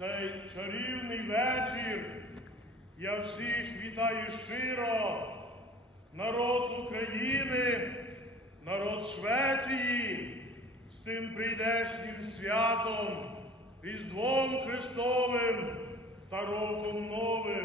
цей чарівний вечір я всіх вітаю щиро, народ України, народ Швеції, з тим прийдешнім святом, Різдвом Христовим та Роком Новим.